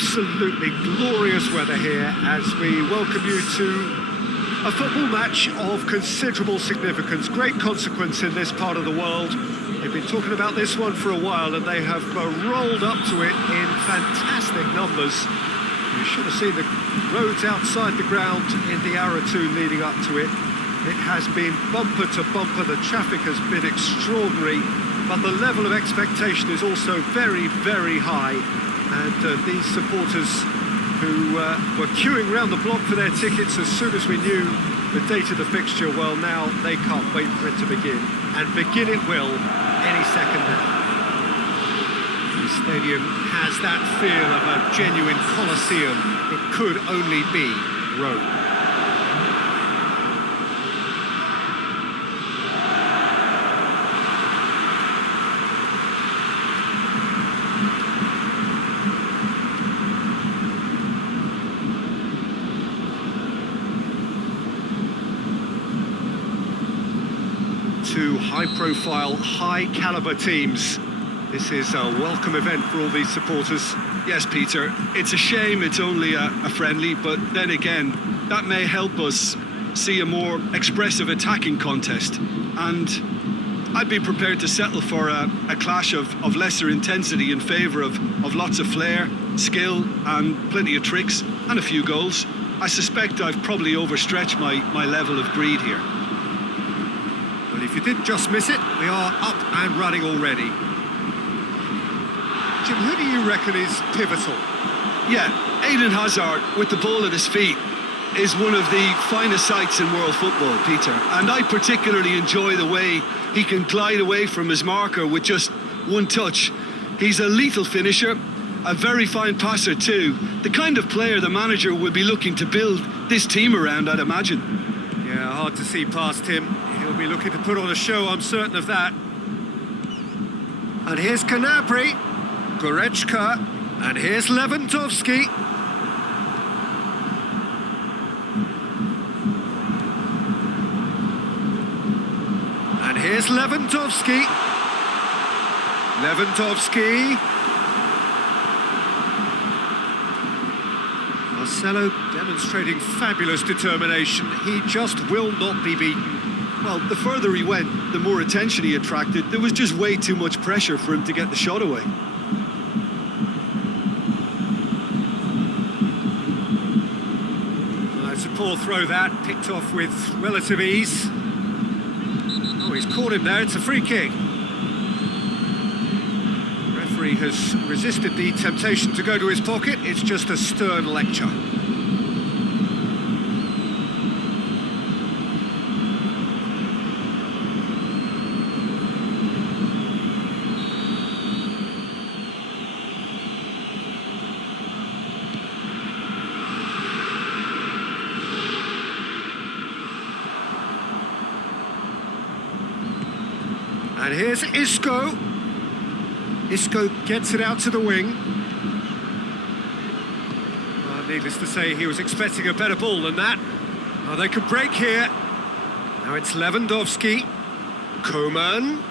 Absolutely glorious weather here as we welcome you to a football match of considerable significance, great consequence in this part of the world. They've been talking about this one for a while and they have rolled up to it in fantastic numbers. You should have seen the roads outside the ground in the hour or two leading up to it. It has been bumper to bumper, the traffic has been extraordinary, but the level of expectation is also very, very high. And these supporters who were queuing round the block for their tickets as soon as we knew the date of the fixture, well, now they can't wait for it to begin. And begin it will any second now. The stadium has that feel of a genuine Colosseum. It could only be Rome. Two high-profile, high-caliber teams. This is a welcome event for all these supporters. Yes, Peter, it's a shame it's only a friendly, but then again, that may help us see a more expressive attacking contest. And I'd be prepared to settle for a clash of lesser intensity in favour of lots of flair, skill, and plenty of tricks, and a few goals. I suspect I've probably overstretched my level of greed here. Well, if you didn't just miss it, we are up and running already. Jim, who do you reckon is pivotal? Yeah, Eden Hazard, with the ball at his feet, is one of the finest sights in world football, Peter. And I particularly enjoy the way he can glide away from his marker with just one touch. He's a lethal finisher, a very fine passer too. The kind of player the manager would be looking to build this team around, I'd imagine. Yeah, hard to see past him. He'll be looking to put on a show, I'm certain of that. And here's Gnabry, Goretzka, and here's Lewandowski. And here's Lewandowski. Lewandowski. Marcelo demonstrating fabulous determination. He just will not be beaten. Well, the further he went, the more attention he attracted. There was just way too much pressure for him to get the shot away. It's a poor throw that, picked off with relative ease. Oh, he's caught him there, it's a free kick. The referee has resisted the temptation to go to his pocket, it's just a stern lecture. And here's Isco. Isco gets it out to the wing. Well, needless to say, he was expecting a better ball than that. Oh, they could break here. Now it's Lewandowski. Coman.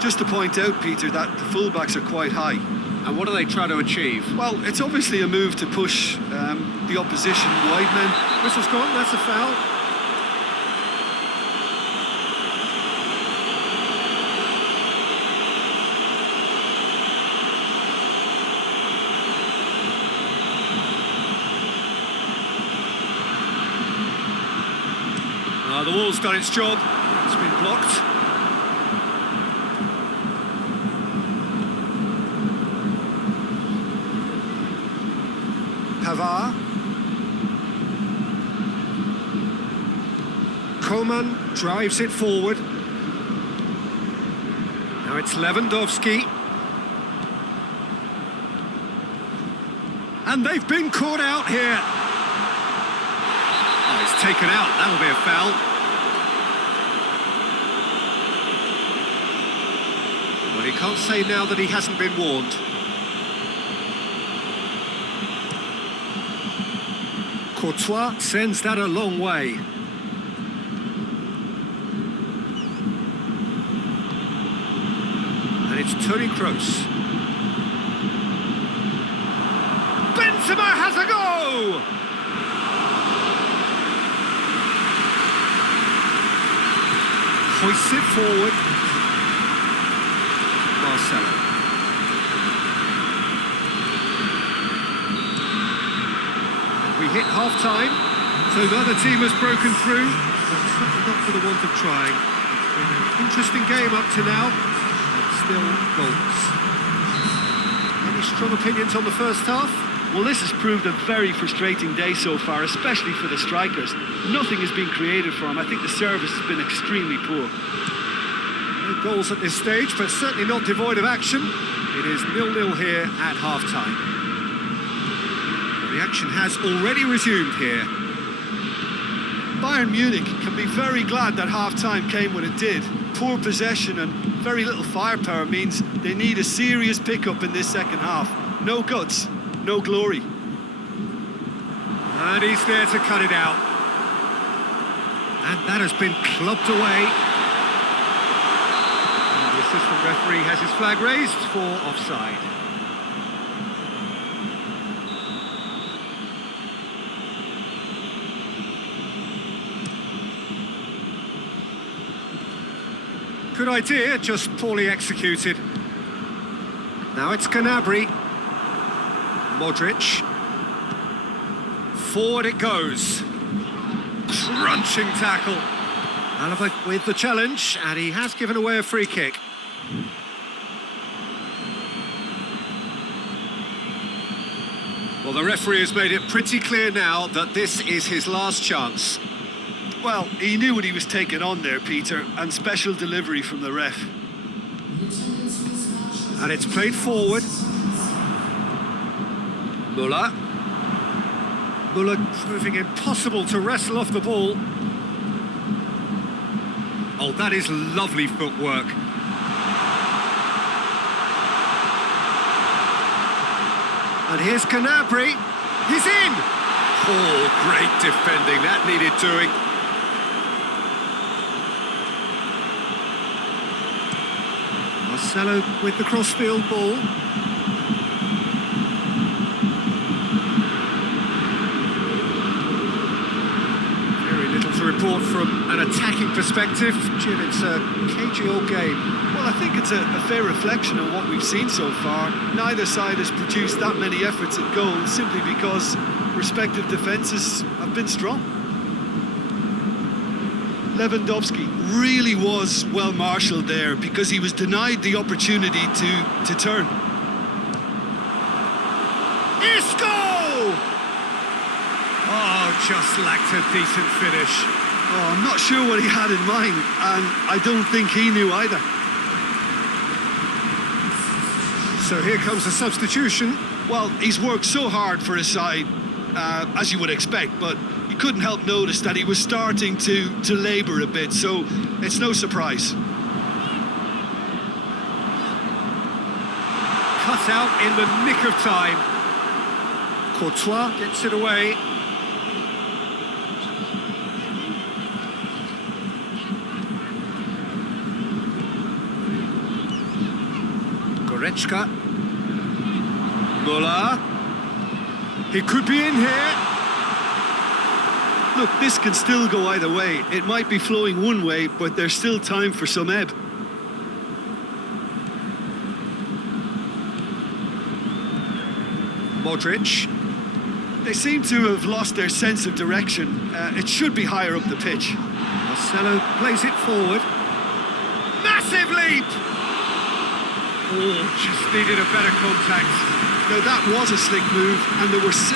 Just to point out, Peter, that the fullbacks are quite high. And what are they trying to achieve? Well, it's obviously a move to push the opposition wide men. Whistle's gone, that's a foul. The wall's done its job. It's been blocked. Pavard. Coman drives it forward. Now it's Lewandowski. And they've been caught out here. Oh, he's taken out. That'll be a foul. Well, he can't say now that he hasn't been warned. Courtois sends that a long way. And it's Toni Kroos. Benzema has a go! Hoists it forward. Marcelo. We hit half-time, so the other team has broken through, but certainly not for the want of trying. It's been an interesting game up to now, and still goals. Any strong opinions on the first half? Well, this has proved a very frustrating day so far, especially for the strikers. Nothing has been created for them. I think the service has been extremely poor. No goals at this stage, but certainly not devoid of action. It is 0-0 here at half-time. The action has already resumed here. Bayern Munich can be very glad that half-time came when it did. Poor possession and very little firepower means they need a serious pickup in this second half. No guts, no glory. And he's there to cut it out. And that has been clubbed away. And the assistant referee has his flag raised for offside. Good idea, just poorly executed. Now it's Gnabry. Modric. Forward it goes. Crunching tackle. Alaba with the challenge, and he has given away a free kick. Well, the referee has made it pretty clear now that this is his last chance. Well, he knew what he was taking on there, Peter, and special delivery from the ref. And it's played forward. Müller. Müller proving impossible to wrestle off the ball. Oh, that is lovely footwork. And here's Gnabry. He's in! Oh, great defending. That needed doing. Marcelo with the crossfield ball. Very little to report from an attacking perspective. Jim, it's a cagey old game. Well, I think it's a fair reflection of what we've seen so far. Neither side has produced that many efforts at goal simply because respective defences have been strong. Lewandowski really was well marshalled there because he was denied the opportunity to turn. Isco! Oh, just lacked a decent finish. Oh, I'm not sure what he had in mind, and I don't think he knew either. So here comes a substitution. Well, he's worked so hard for his side, as you would expect, but you couldn't help notice that he was starting to labour a bit, so it's no surprise. Cut out in the nick of time. Courtois gets it away. Goretzka. Müller. He could be in here. Look, this can still go either way. It might be flowing one way, but there's still time for some ebb. Modric. They seem to have lost their sense of direction. It should be higher up the pitch. Marcelo plays it forward. Massive leap! Oh, just needed a better contact. Now that was a slick move, and there were 90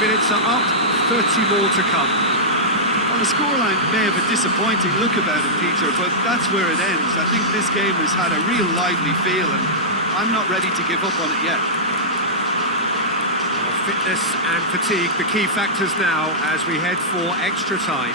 minutes are up, 30 more to come. Well, the scoreline may have a disappointing look about it, Peter, but that's where it ends. I think this game has had a real lively feel, and I'm not ready to give up on it yet. Fitness and fatigue, the key factors now as we head for extra time.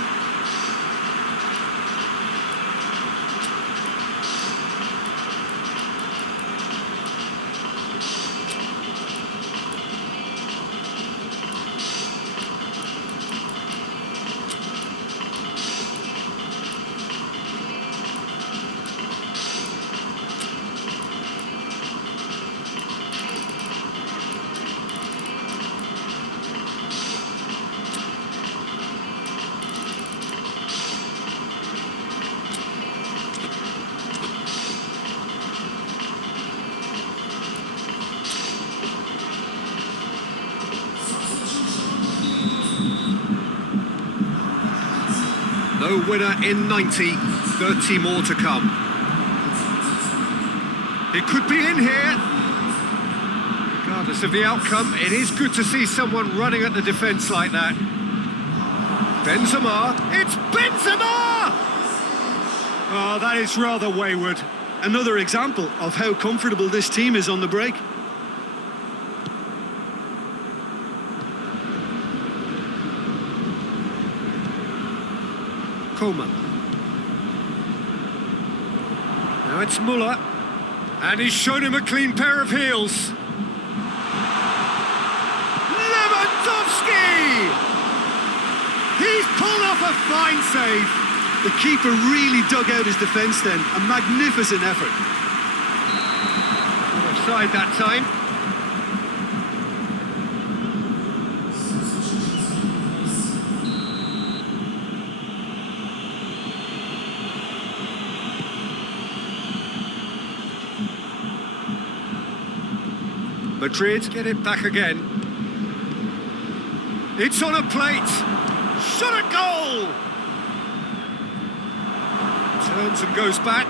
No winner in 90, 30 more to come. It could be in here. Regardless of the outcome, it is good to see someone running at the defence like that. Benzema, it's Benzema! Oh, that is rather wayward. Another example of how comfortable this team is on the break. Coleman. Now it's Muller. And he's shown him a clean pair of heels. Lewandowski! He's pulled off a fine save. The keeper really dug out his defence then. A magnificent effort. Offside that time. Madrid get it back again. It's on a plate. Shot at goal! Turns and goes back.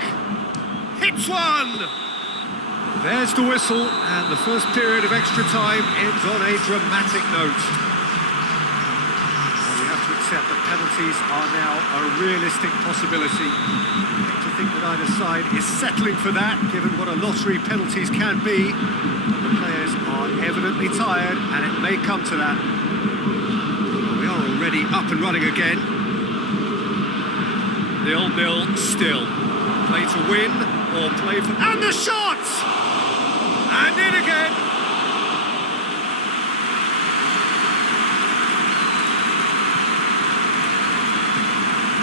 Hits one! There's the whistle, and the first period of extra time ends on a dramatic note. And we have to accept that penalties are now a realistic possibility. I hate to think that either side is settling for that, given what a lottery penalties can be. But the players are evidently tired, and it may come to that. Well, we are already up and running again. 0-0 still. Play to win, or play for... And the shot! And in again!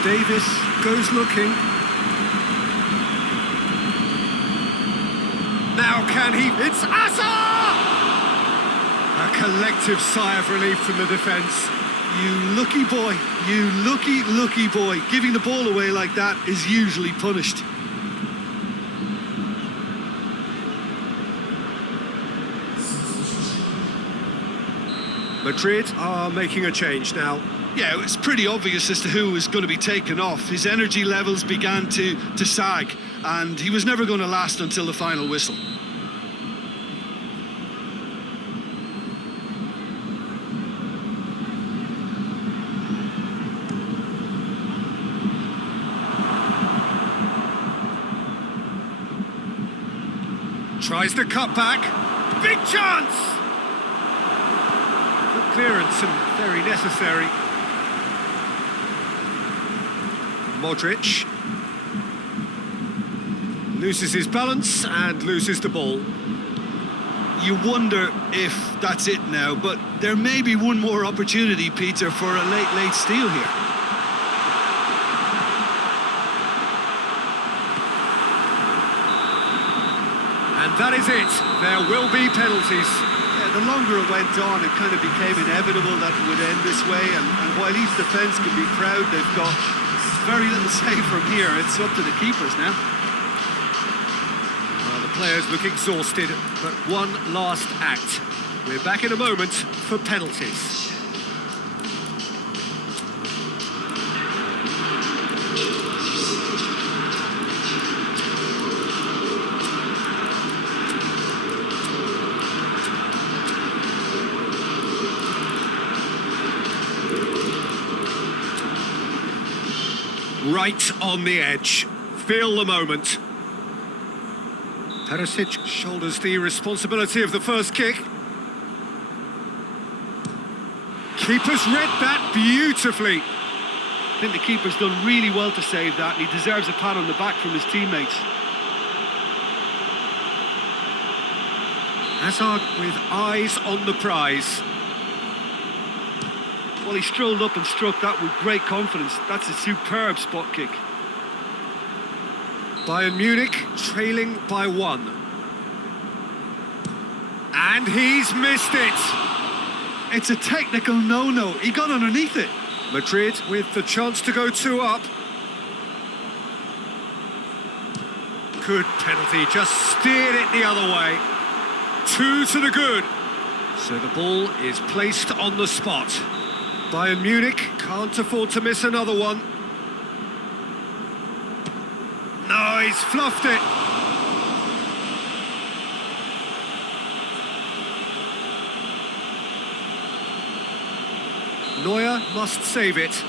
Davis goes looking. Now can he... It's Asa! A collective sigh of relief from the defence. You lucky boy, you lucky boy. Giving the ball away like that is usually punished. Madrid are making a change now. Yeah, it's pretty obvious as to who was going to be taken off. His energy levels began to sag, and he was never going to last until the final whistle. Tries the cut back. Big chance! Good clearance and very necessary. Modric loses his balance and loses the ball. You wonder if that's it now, but there may be one more opportunity, Peter, for a late steal here. And that is it. There will be penalties. Yeah, the longer it went on, it kind of became inevitable that it would end this way, and while each defence can be proud, they've got very little say from here. It's up to the keepers now. Well, the players look exhausted, but one last act. We're back in a moment for penalties. Right on the edge. Feel the moment. Perisic shoulders the responsibility of the first kick. Keeper's read that beautifully. I think the keeper's done really well to save that, and he deserves a pat on the back from his teammates. Hazard with eyes on the prize. Well, he strolled up and struck that with great confidence. That's a superb spot kick. Bayern Munich trailing by 1. And he's missed it. It's a technical no-no. He got underneath it. Madrid with the chance to go 2 up. Good penalty, just steered it the other way. 2 to the good. So the ball is placed on the spot. Bayern Munich can't afford to miss another one. he's fluffed it. Neuer must save it.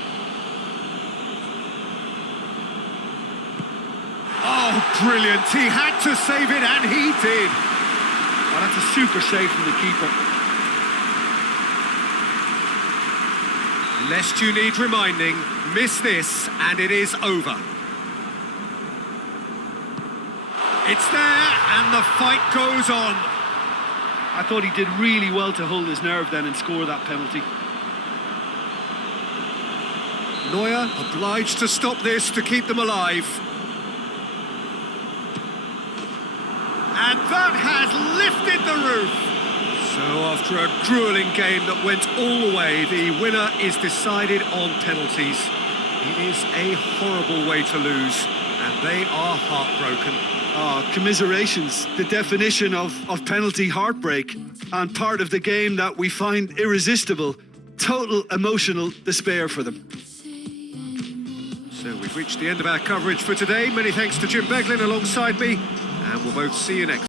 Oh, brilliant. He had to save it, and he did. Well, that's a super save from the keeper. Lest you need reminding, miss this, and it is over. It's there, and the fight goes on. I thought he did really well to hold his nerve then and score that penalty. Neuer obliged to stop this to keep them alive. And that has lifted the roof. So after a gruelling game that went all the way, the winner is decided on penalties. It is a horrible way to lose, and they are heartbroken. Commiserations, the definition of penalty heartbreak, and part of the game that we find irresistible. Total emotional despair for them. So we've reached the end of our coverage for today. Many thanks to Jim Beglin alongside me, and we'll both see you next.